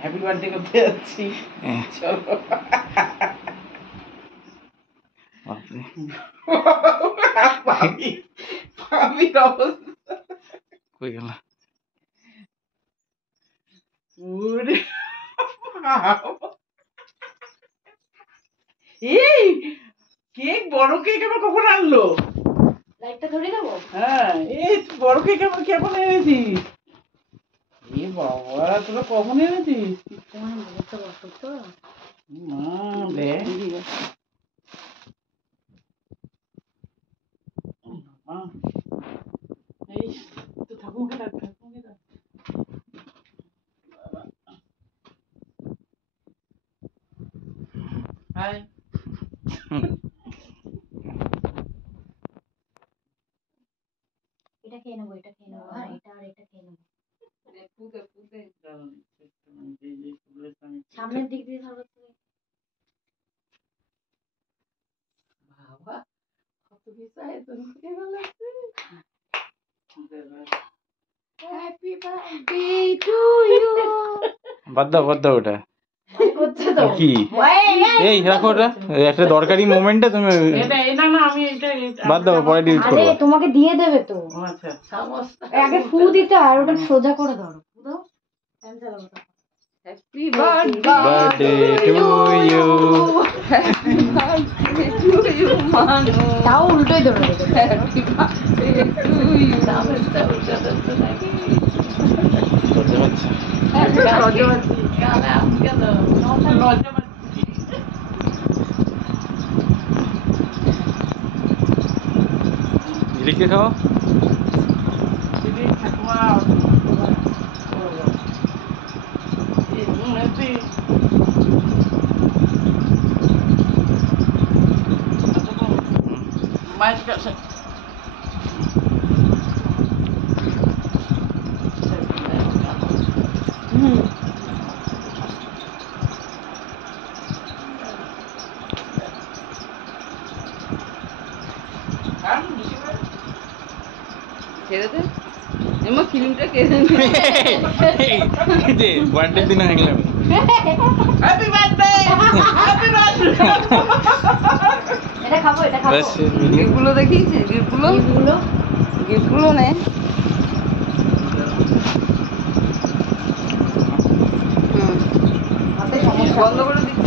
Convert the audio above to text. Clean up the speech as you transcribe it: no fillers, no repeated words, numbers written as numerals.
Happy birthday করতে যাচ্ছি। চলো ভাবির অবস্থা কই গেল? এই কেক, বড় কেক আমার কখন আনলো? লাইটটা ধরে দেবো? হ্যাঁ, এই বড় কেক আমার কেমন এনেছিস? এ বাবা, তোরা কখন এনেছিস? তোমার বুঝতে পারছো তো? মা দেখ, এই তো ঠাকুমাকে ডাক, ঠাকুমাকে ডাক। হাই। এটা খেয়ে নেবো, এটা খেয়ে নেবো, হ্যাঁ এটা আর এটা খেয়ে নেবো। সামনের দিক দিয়ে ধরো তো। বাবা কত কিছু আয়োজন করে বলেছে। Happy birthday to you. বাদ দাও ওটা করছে তো কি? এই রাখো ওটা, একটা দরকারি মোমেন্টে তুমি এটা না, আমি এটা বাদ দাও, পরে ডিলিট আরে করবো। তোমাকে দিয়ে দেবে তো। আচ্ছা, আগে ফু দিতে আর ওটা সোজা করে ধরো। দাও ফ্যান চালাবো তো। Happy birthday to you. তাও উল্টোই ধরে দেবে। Happy birthday to you. লিখে খাও। মায়ের কাছে ছেড়ে দে এমা ফিল্মটা কে বার্থডে দিন দেখলাম। Happy birthday, happy birthday. এটা খাবো, এটা খাবো। গিফটগুলো দেখিয়েছে, গিফটগুলো নে। হাতে সমস্যা বন্ধ করে দিচ্ছি।